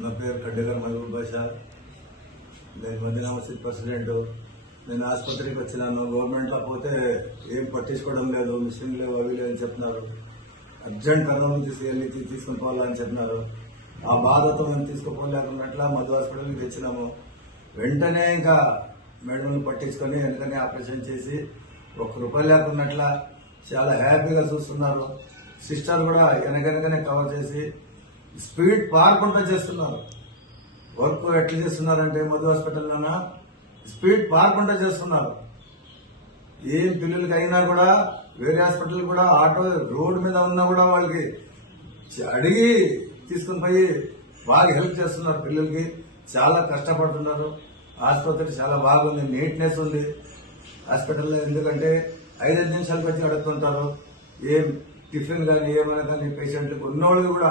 నా పేరు కడ్డగర్ మహబూబ్ బాషా. నేను మదీనా మసీద్ ప్రెసిడెంట్. నేను ఆసుపత్రికి వచ్చినాను. గవర్నమెంట్లో పోతే ఏం పట్టించుకోవడం లేదు, మిషన్ లేవు అవి లేవు అని చెప్తున్నారు. అర్జెంట్ కర్నూలు తీసుకుని పోవాలని చెప్పినారు. ఆ బాధతో మేము తీసుకుపోలేకున్నట్ల మధు హాస్పిటల్కి తెచ్చినాము. వెంటనే ఇంకా మేడంను పట్టించుకొని వెంటనే ఆపరేషన్ చేసి ₹1 లేకున్నట్ల చాలా హ్యాపీగా చూస్తున్నారు. సిస్టర్ కూడా వెనకనే కవర్ చేసి స్పీడ్ పారకుండా చేస్తున్నారు. వర్క్ ఎట్లా చేస్తున్నారంటే మధు హాస్పిటల్లోనా స్పీడ్ పారకుండా చేస్తున్నారు. ఏం పిల్లలకి అయినా కూడా వేరే హాస్పిటల్ కూడా ఆటో రోడ్డు మీద ఉన్నా కూడా వాళ్ళకి అడిగి తీసుకుని పోయి బాగా హెల్ప్ చేస్తున్నారు. పిల్లలకి చాలా కష్టపడుతున్నారు. ఆసుపత్రి చాలా బాగుంది, నీట్నెస్ ఉంది హాస్పిటల్లో. ఎందుకంటే 5 నిమిషాలకు వచ్చి అడుగుతుంటారు. ఏం టిఫిన్ కానీ ఏమైనా కానీ పేషెంట్లకు ఉన్నోళ్ళు కూడా